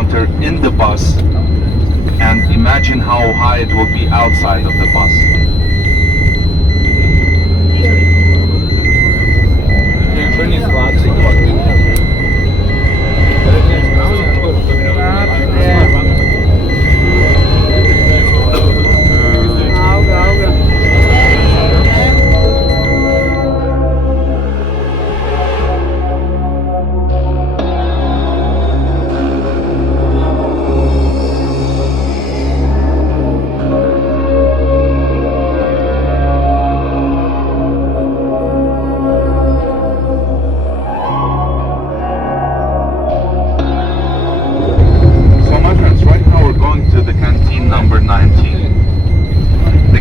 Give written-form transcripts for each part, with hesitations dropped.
counter in the bus, and imagine how high it will be outside of the bus.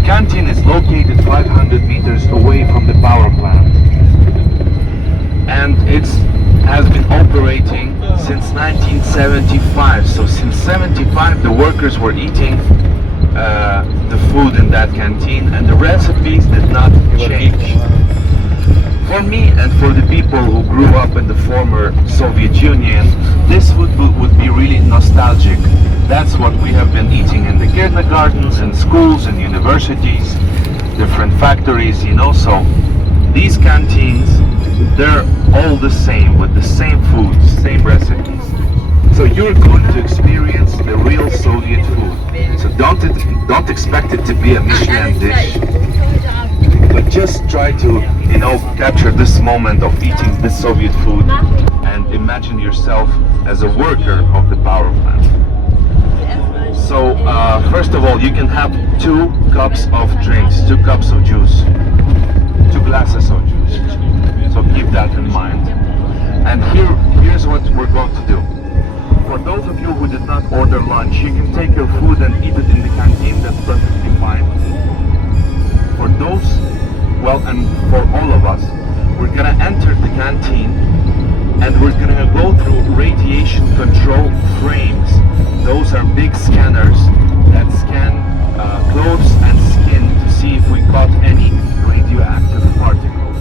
Canteen is located 500 meters away from the power plant, and it has been operating since 1975. So since 75 the workers were eating the food in that canteen, and the recipes did not change. For me and for the people who grew up in the former Soviet Union, this would be really nostalgic. That's what we have been eating in the kindergartens, in schools, and universities, different factories, you know. So these canteens, they're all the same, with the same foods, same recipes. So you're going to experience the real Soviet food. So don't expect it to be a Michelin dish, but just try to, you know, capture this moment of eating this Soviet food and imagine yourself as a worker of the power plant. So first of all, you can have 2 cups of drinks, 2 cups of juice, 2 glasses of juice. So keep that in mind. And here's what we're going to do. For those of you who did not order lunch, you can take your food and eat it in the canteen. That's perfectly fine. For those, well, and for all of us, we're gonna enter the canteen and we're gonna go through radiation control frames. Those are big scanners that scan clothes and skin to see if we caught any radioactive particles.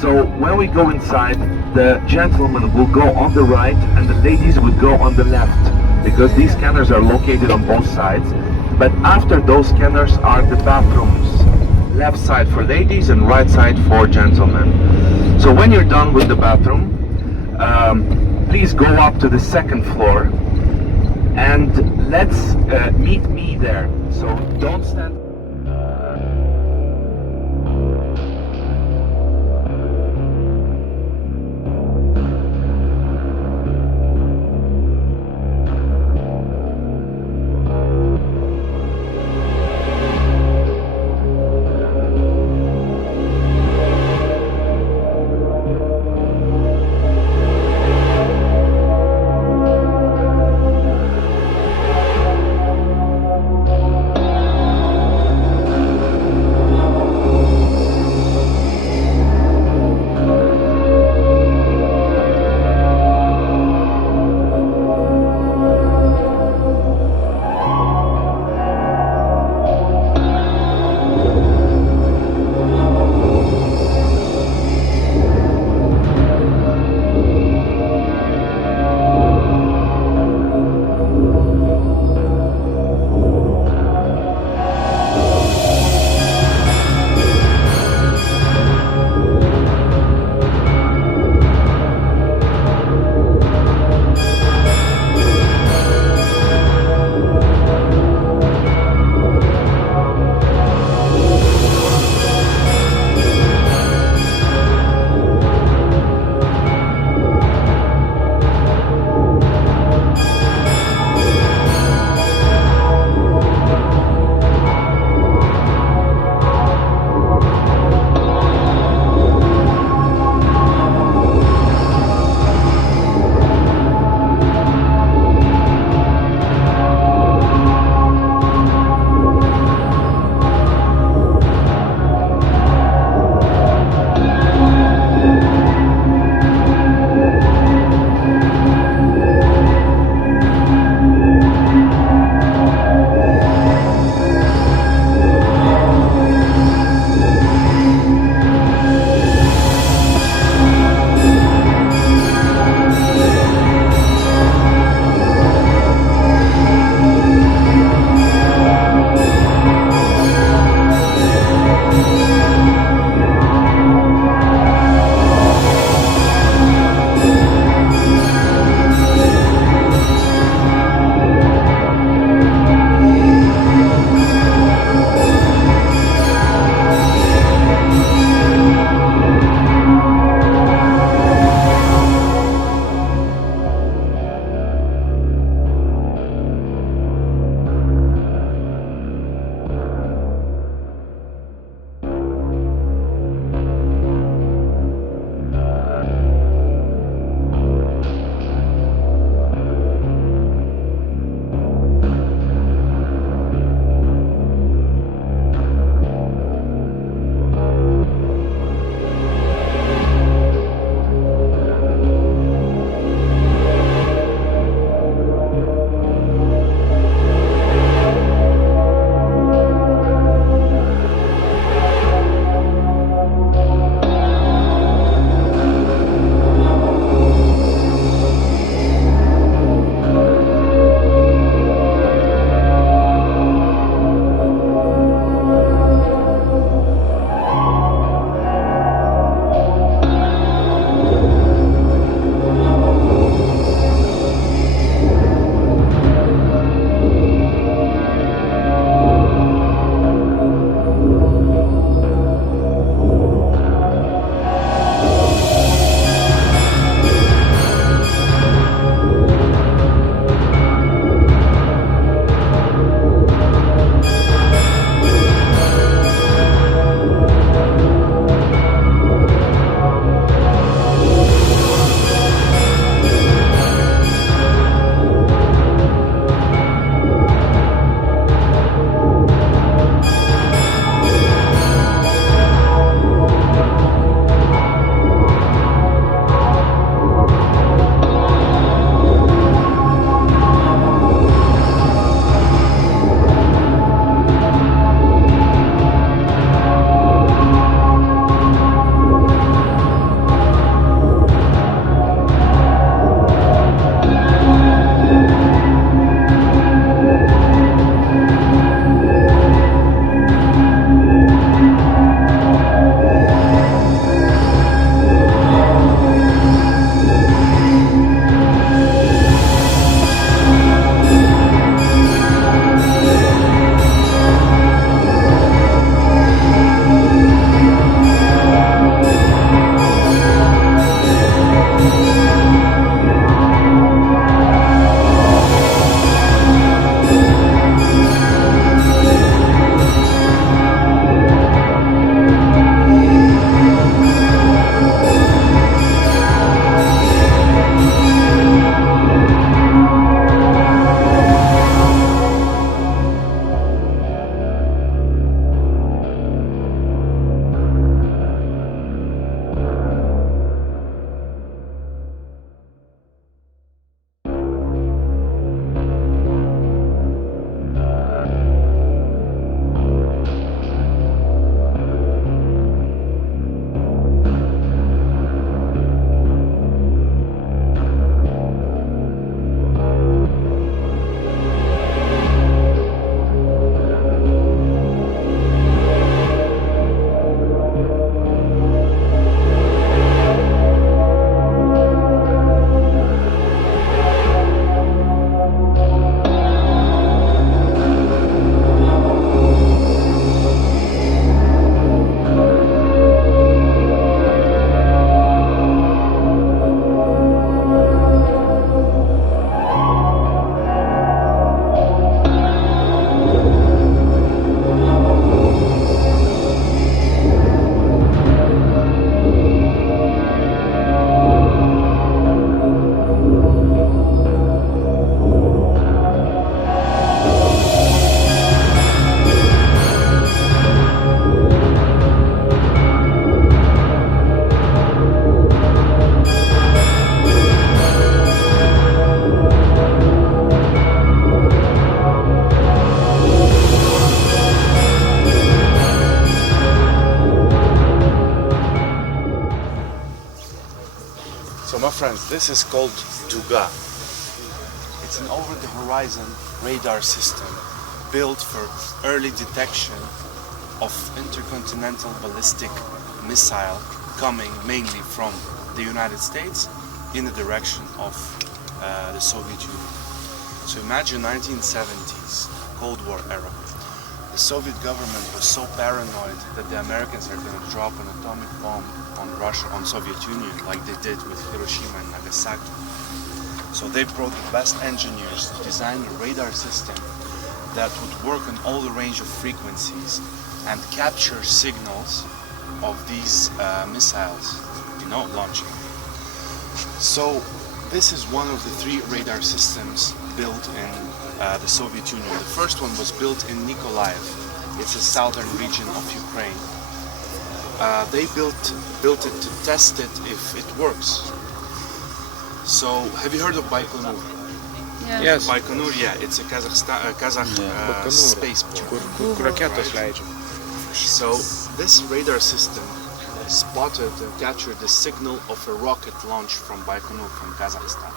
So when we go inside, the gentlemen will go on the right and the ladies would go on the left, because these scanners are located on both sides. But after those scanners are the bathrooms. Left side for ladies and right side for gentlemen. So when you're done with the bathroom, please go up to the 2nd floor and let's meet me there. So don't stand. My friends, this is called Duga. It's an over-the-horizon radar system built for early detection of intercontinental ballistic missile coming mainly from the United States in the direction of the Soviet Union. So imagine 1970s, Cold War era. The Soviet government was so paranoid that the Americans are going to drop an atomic bomb on Russia, on Soviet Union, like they did with Hiroshima and Nagasaki. So they brought the best engineers to design a radar system that would work on all the range of frequencies and capture signals of these missiles, launching. So this is one of the 3 radar systems built in the Soviet Union. The first one was built in Nikolaev. It's a southern region of Ukraine. They built it to test it if it works. So, have you heard of Baikonur? Yeah. Yes. Baikonur, yeah, it's a Kazakh spaceport. Right? So, this radar system spotted and captured the signal of a rocket launch from Baikonur, from Kazakhstan.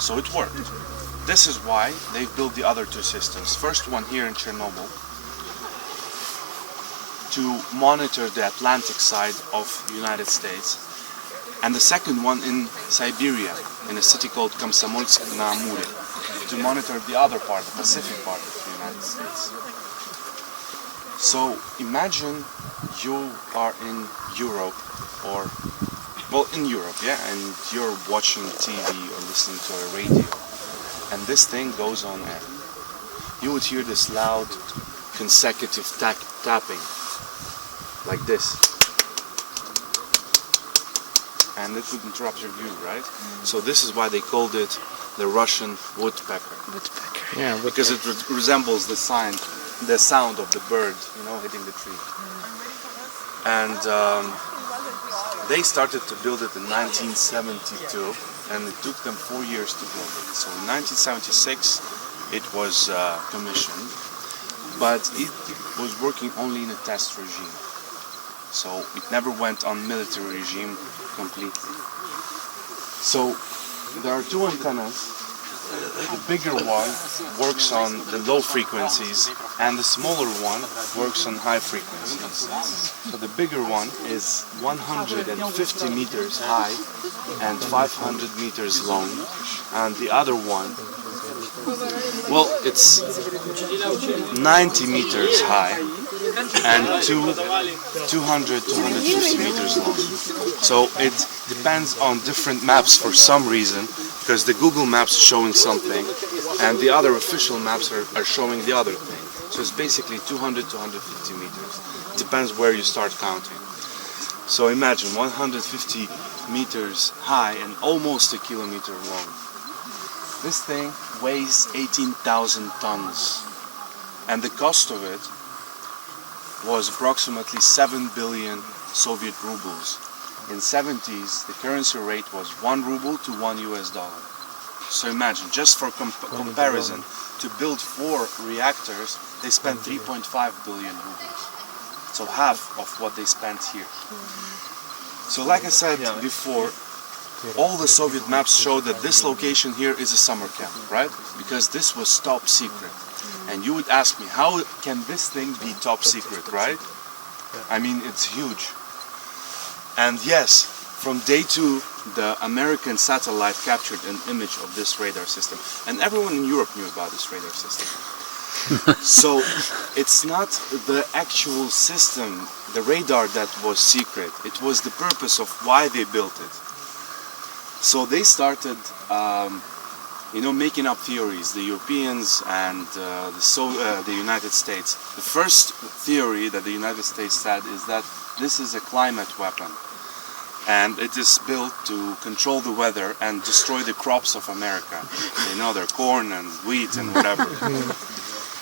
So it worked. This is why they've built the other 2 systems. First one here in Chernobyl to monitor the Atlantic side of the United States, and the second one in Siberia, in a city called Komsomolsk-na-Amur, to monitor the other part, the Pacific part of the United States. So imagine you are in Europe, or in Europe, yeah, and you're watching TV or listening to a radio, and this thing goes on air. You would hear this loud, consecutive tapping, like this, and it would interrupt your view, right? So this is why they called it the Russian woodpecker. Yeah, Because it resembles the sound of the bird, hitting the tree. And they started to build it in 1972, and it took them 4 years to build it. So in 1976 it was commissioned, but it was working only in a test regime. So it never went on military regime completely. So there are 2 antennas. The bigger one works on the low frequencies, and the smaller one works on high frequencies. So the bigger one is 150 meters high and 500 meters long, and the other one, well, it's 90 meters high and 250 meters long. So it depends on different maps for some reason, because the Google Maps is showing something and the other official maps are showing the other thing. So it's basically 200 to 150 meters. Depends where you start counting. So imagine 150 meters high and almost a kilometer long. This thing weighs 18,000 tons, and the cost of it was approximately 7 billion Soviet rubles. In 70s, the currency rate was 1 ruble to $1 US. So imagine, just for comparison, to build 4 reactors, they spent 3.5 billion rubles. So half of what they spent here. So like I said before, all the Soviet maps show that this location here is a summer camp, right? Because this was top secret. And you would ask me, how can this thing be top secret, right? I mean, it's huge. And yes, from day 2, the American satellite captured an image of this radar system. And everyone in Europe knew about this radar system. So it's not the actual system, the radar, that was secret. It was the purpose of why they built it. So they started, making up theories, the Europeans and the United States. The first theory that the United States said is that this is a climate weapon, and it is built to control the weather and destroy the crops of America. Their corn and wheat and whatever.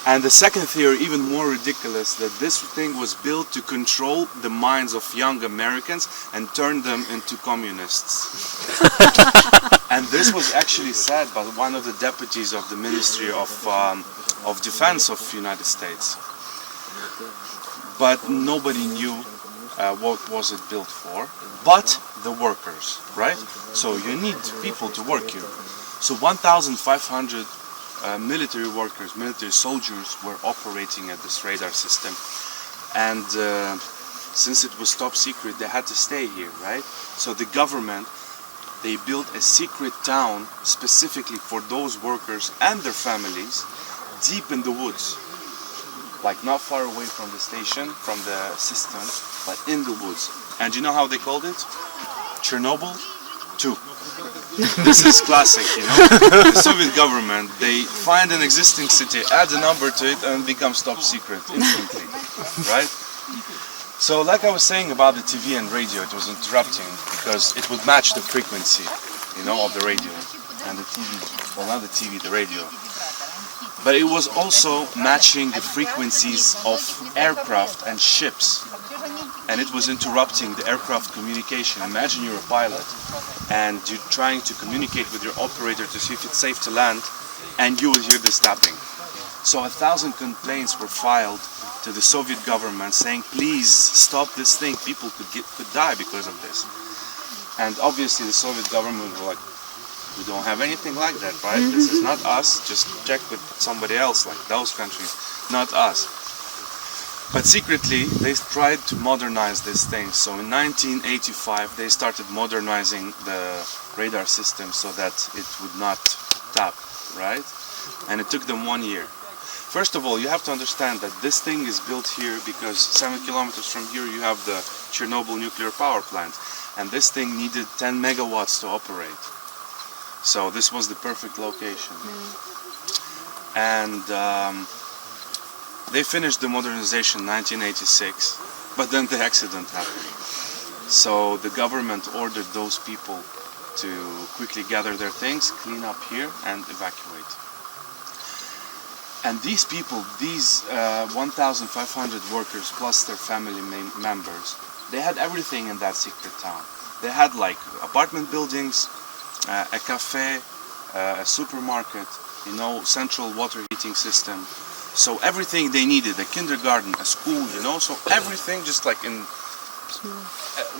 And the second theory, even more ridiculous, that this thing was built to control the minds of young Americans and turn them into communists. And this was actually said by one of the deputies of the Ministry of Defense of the United States. But nobody knew what was it built for, but the workers, right? So you need people to work here. So 1,500 military workers, military soldiers were operating at this radar system, and since it was top secret, they had to stay here, right? So the government, they built a secret town specifically for those workers and their families, deep in the woods, like not far away from the station, from the system, but in the woods. And you know how they called it? Chernobyl 2. This is classic, you know. The Soviet government, they find an existing city, add a number to it, and it becomes top secret instantly, right? So like I was saying about the TV and radio, it was interrupting because it would match the frequency, you know, of the radio and the TV. Well, not the TV, the radio. But it was also matching the frequencies of aircraft and ships. And it was interrupting the aircraft communication. Imagine you're a pilot and you're trying to communicate with your operator to see if it's safe to land, and you will hear this tapping. So 1,000 complaints were filed to the Soviet government saying, please stop this thing, people could die because of this. And obviously the Soviet government were like, we don't have anything like that, right? This is not us, just check with somebody else, like those countries, not us. But secretly, they tried to modernize this thing. So in 1985, they started modernizing the radar system so that it would not tap, right? And it took them 1 year. First of all, you have to understand that this thing is built here because 7 kilometers from here you have the Chernobyl nuclear power plant. And this thing needed 10 megawatts to operate. So this was the perfect location. And they finished the modernization in 1986, but then the accident happened. So the government ordered those people to quickly gather their things, clean up here and evacuate. And these people, these 1,500 workers plus their family members, they had everything in that secret town. They had like apartment buildings, a cafe, a supermarket, you know, central water heating system. So everything they needed, a kindergarten, a school, you know, so everything just like in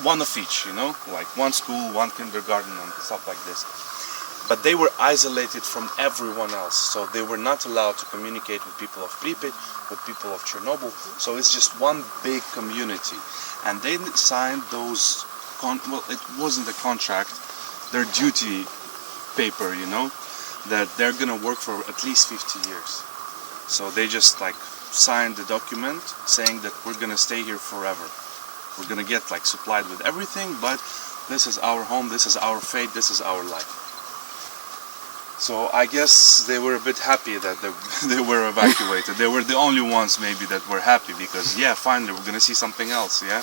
one of each, you know, like one school, one kindergarten and stuff like this. But they were isolated from everyone else, so they were not allowed to communicate with people of Pripyat, with people of Chernobyl, so it's just one big community. And they signed those, well, it wasn't a contract, their duty paper, you know, that they're gonna work for at least 50 years. So they just like signed the document saying that we're gonna stay here forever. We're gonna get like supplied with everything, but this is our home, this is our fate, this is our life. So I guess they were a bit happy that they were evacuated. They were the only ones maybe that were happy because, yeah, finally we're gonna see something else, yeah?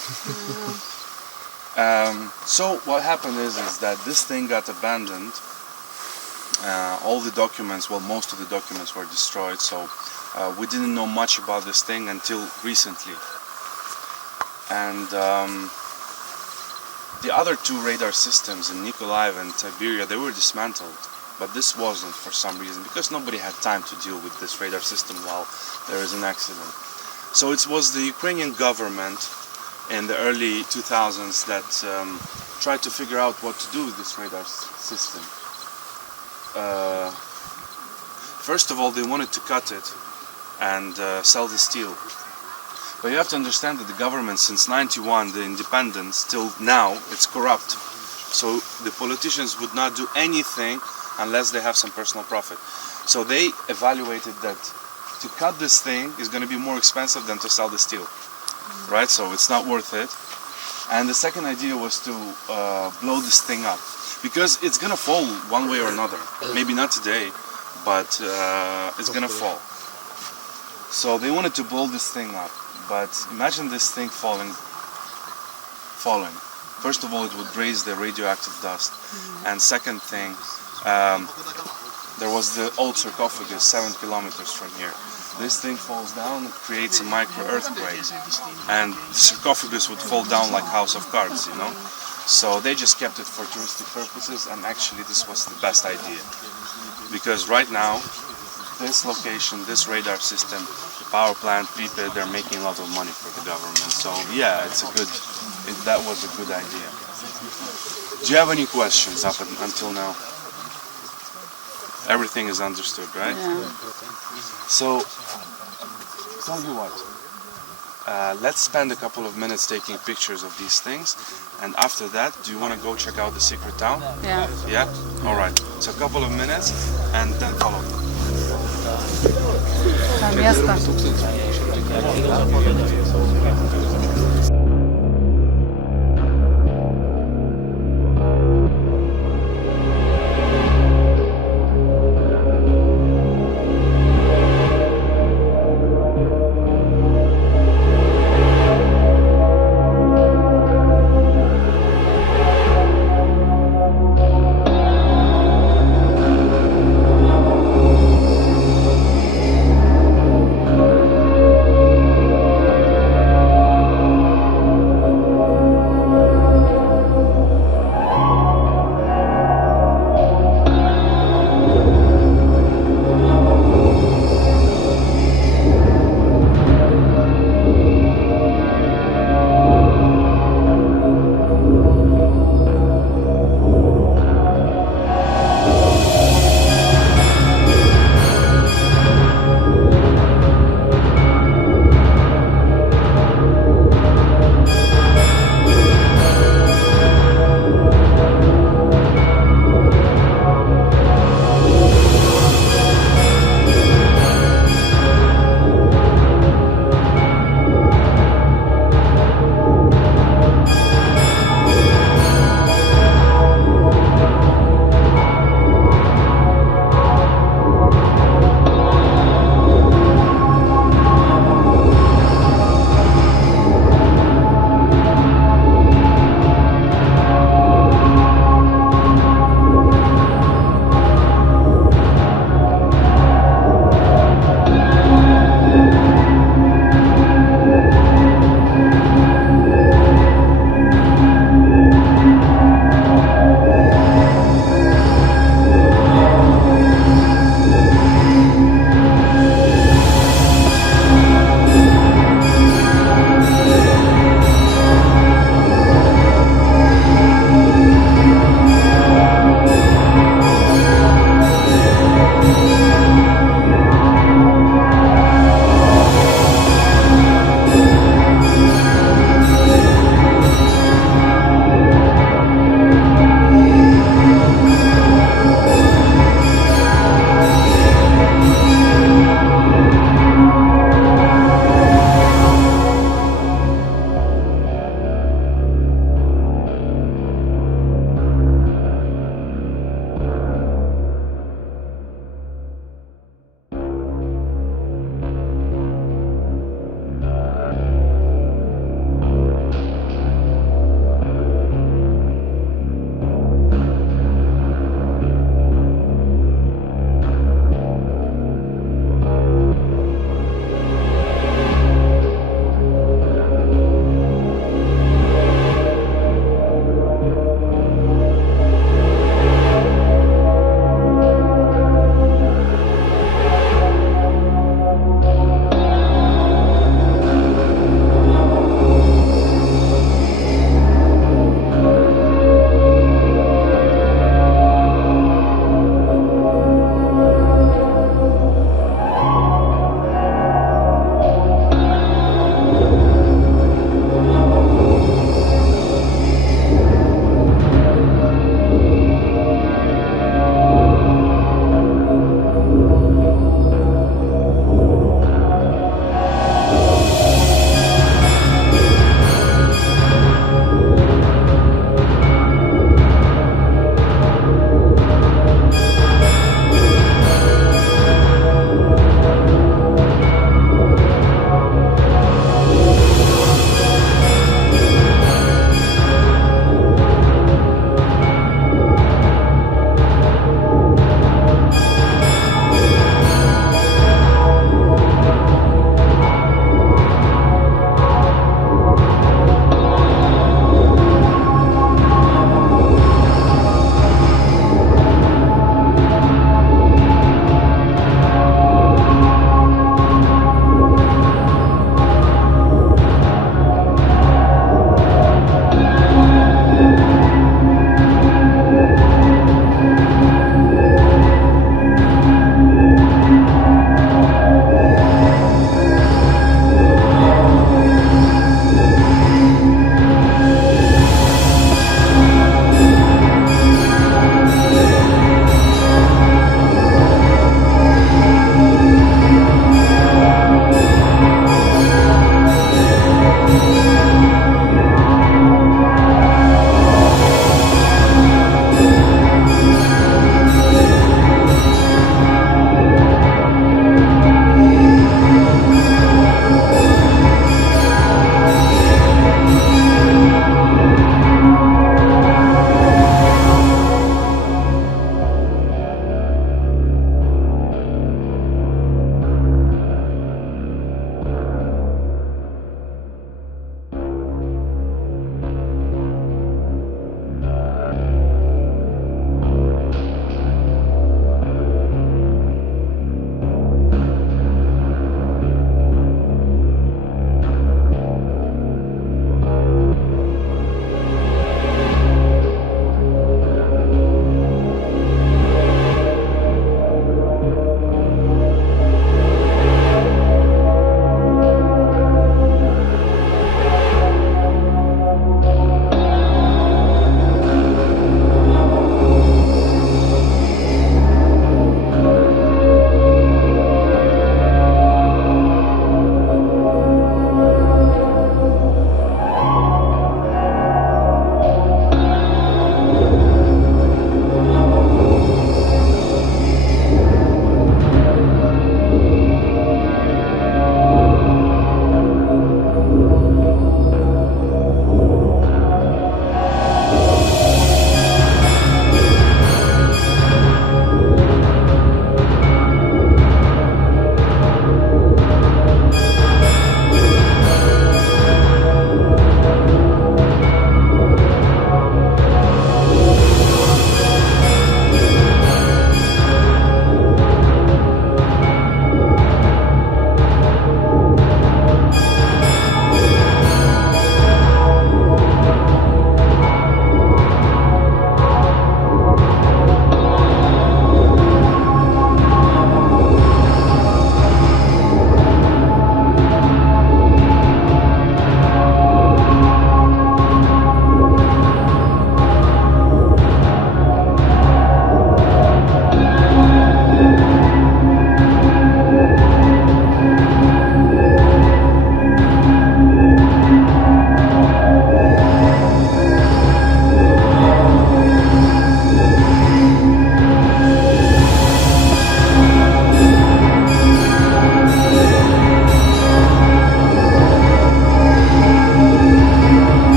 So what happened is that this thing got abandoned. All the documents, well, most of the documents were destroyed, so we didn't know much about this thing until recently. And the other two radar systems in Nikolaev and Siberia, they were dismantled. But this wasn't for some reason, because nobody had time to deal with this radar system while there is an accident. So it was the Ukrainian government in the early 2000s that tried to figure out what to do with this radar system. First of all, they wanted to cut it and sell the steel. But you have to understand that the government, since '91, the independence, till now, it's corrupt. So the politicians would not do anything unless they have some personal profit. So they evaluated that to cut this thing is going to be more expensive than to sell the steel, right? So it's not worth it. And the second idea was to blow this thing up, because it's going to fall one way or another. Maybe not today, but it's going to fall. So they wanted to blow this thing up, but imagine this thing falling. First of all, it would raise the radioactive dust, and second thing, there was the old sarcophagus 7 kilometers from here. This thing falls down, it creates a micro earthquake, and the sarcophagus would fall down like house of cards, you know. So they just kept it for touristic purposes, and actually this was the best idea, because right now this location, this radar system, the power plant, Pripyat, they're making a lot of money for the government. So yeah, it's a good that was a good idea. Do you have any questions until now? Everything is understood, right? Yeah. So, tell you what, let's spend a couple of minutes taking pictures of these things, and after that, do you want to go check out the secret town? Yeah. Yeah? Alright, so a couple of minutes, and then follow me. Tam miasta.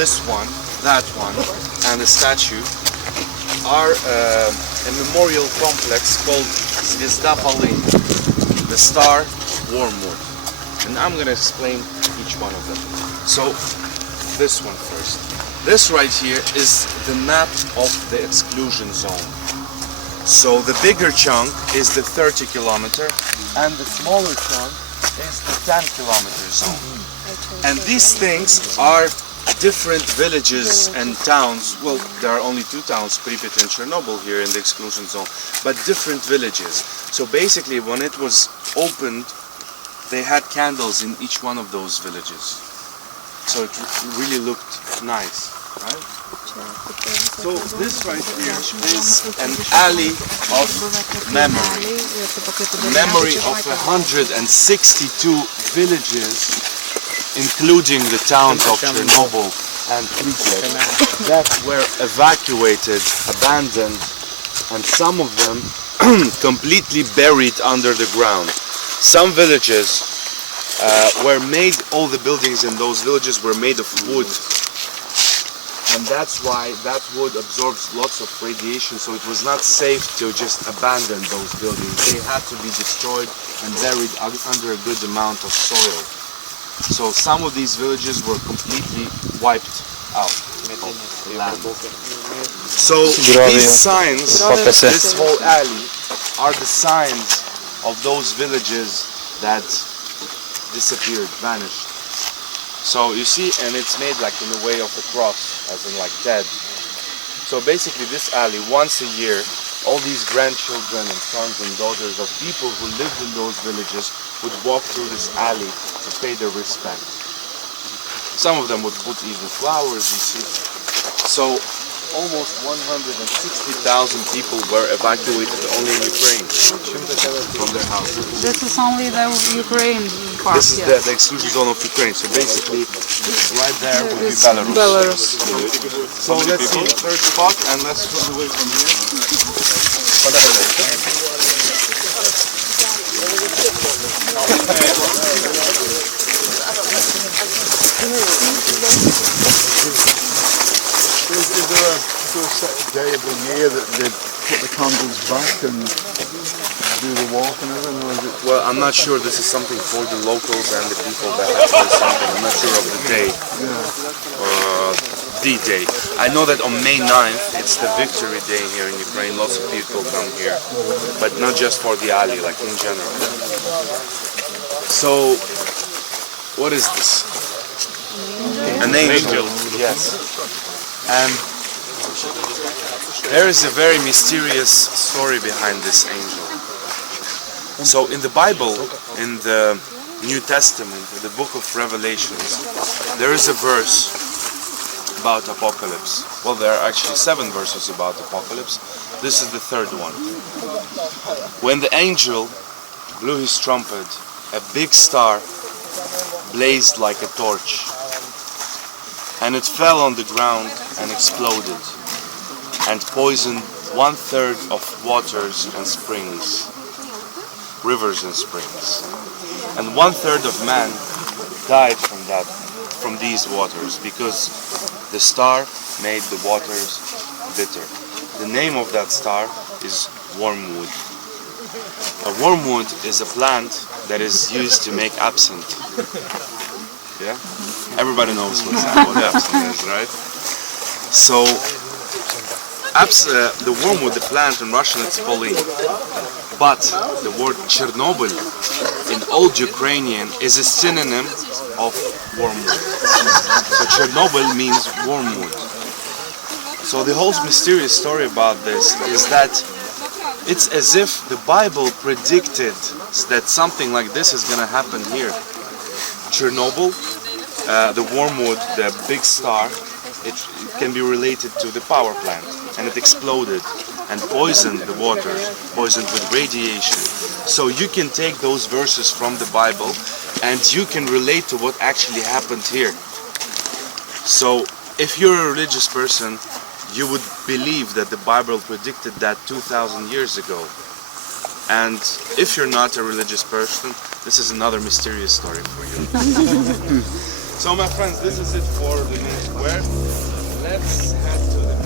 this one, that one, and the statue are a memorial complex called Zvezda Polin, the star wormwood. And I'm gonna explain each one of them. So, this one first. This right here is the map of the exclusion zone. So the bigger chunk is the 30 kilometer and the smaller chunk is the 10 kilometer zone. And these things are different villages and towns. Well, there are only two towns, Pripyat and Chernobyl here in the exclusion zone, but different villages. So basically when it was opened, they had candles in each one of those villages. So it really looked nice, right? So this right here is an alley of memory. Memory of 162 villages, including the towns of Chernobyl and Pripyat, that were evacuated, abandoned, and some of them completely buried under the ground. Some villages were made, all the buildings in those villages were made of wood. And that's why that wood absorbs lots of radiation, so it was not safe to just abandon those buildings. They had to be destroyed and buried under a good amount of soil. So some of these villages were completely wiped out of the land. So these signs, this whole alley, are the signs of those villages that disappeared, vanished. So you see, and it's made like in the way of the cross, as in like dead. So basically this alley, once a year, all these grandchildren and sons and daughters of people who lived in those villages would walk through this alley to pay their respect. Some of them would put even flowers, you see. So almost 160,000 people were evacuated only in Ukraine from their houses. This is only the Ukraine part. This is the exclusion zone of Ukraine. So basically, right there would be Belarus. Belarus. So let's see the third spot, and let's run away from here. Is there a sort of set day of the year that they put the candles back and do the walk and everything? Or is it... Well, I'm not sure. This is something for the locals and the people that have to do something. I'm not sure of the day. D-Day. I know that on May 9th, it's the Victory Day here in Ukraine. Lots of people come here, but not just for the alley, like in general. So, what is this? An angel. Yes. And there is a very mysterious story behind this angel. So in the Bible, in the New Testament, in the book of Revelations, there is a verse about apocalypse. Well, there are actually 7 verses about apocalypse. This is the third one. When the angel blew his trumpet, a big star blazed like a torch, and it fell on the ground and exploded, and poisoned 1/3 of waters and springs, rivers and springs. And 1/3 of man died from these waters, because the star made the waters bitter. The name of that star is wormwood. A wormwood is a plant that is used to make absinthe. Yeah? Everybody knows what absinthe is, right? So, the wormwood, the plant in Russian, it's polin. But the word Chernobyl in Old Ukrainian is a synonym of wormwood. So Chernobyl means wormwood. So the whole mysterious story about this is that it's as if the Bible predicted that something like this is going to happen here. Chernobyl, the wormwood, the big star, it can be related to the power plant, and it exploded and poisoned the waters, poisoned with radiation. So you can take those verses from the Bible and you can relate to what actually happened here. So if you're a religious person, you would believe that the Bible predicted that 2,000 years ago. And if you're not a religious person, this is another mysterious story for you. So my friends, this is it for the main square. Let's head to the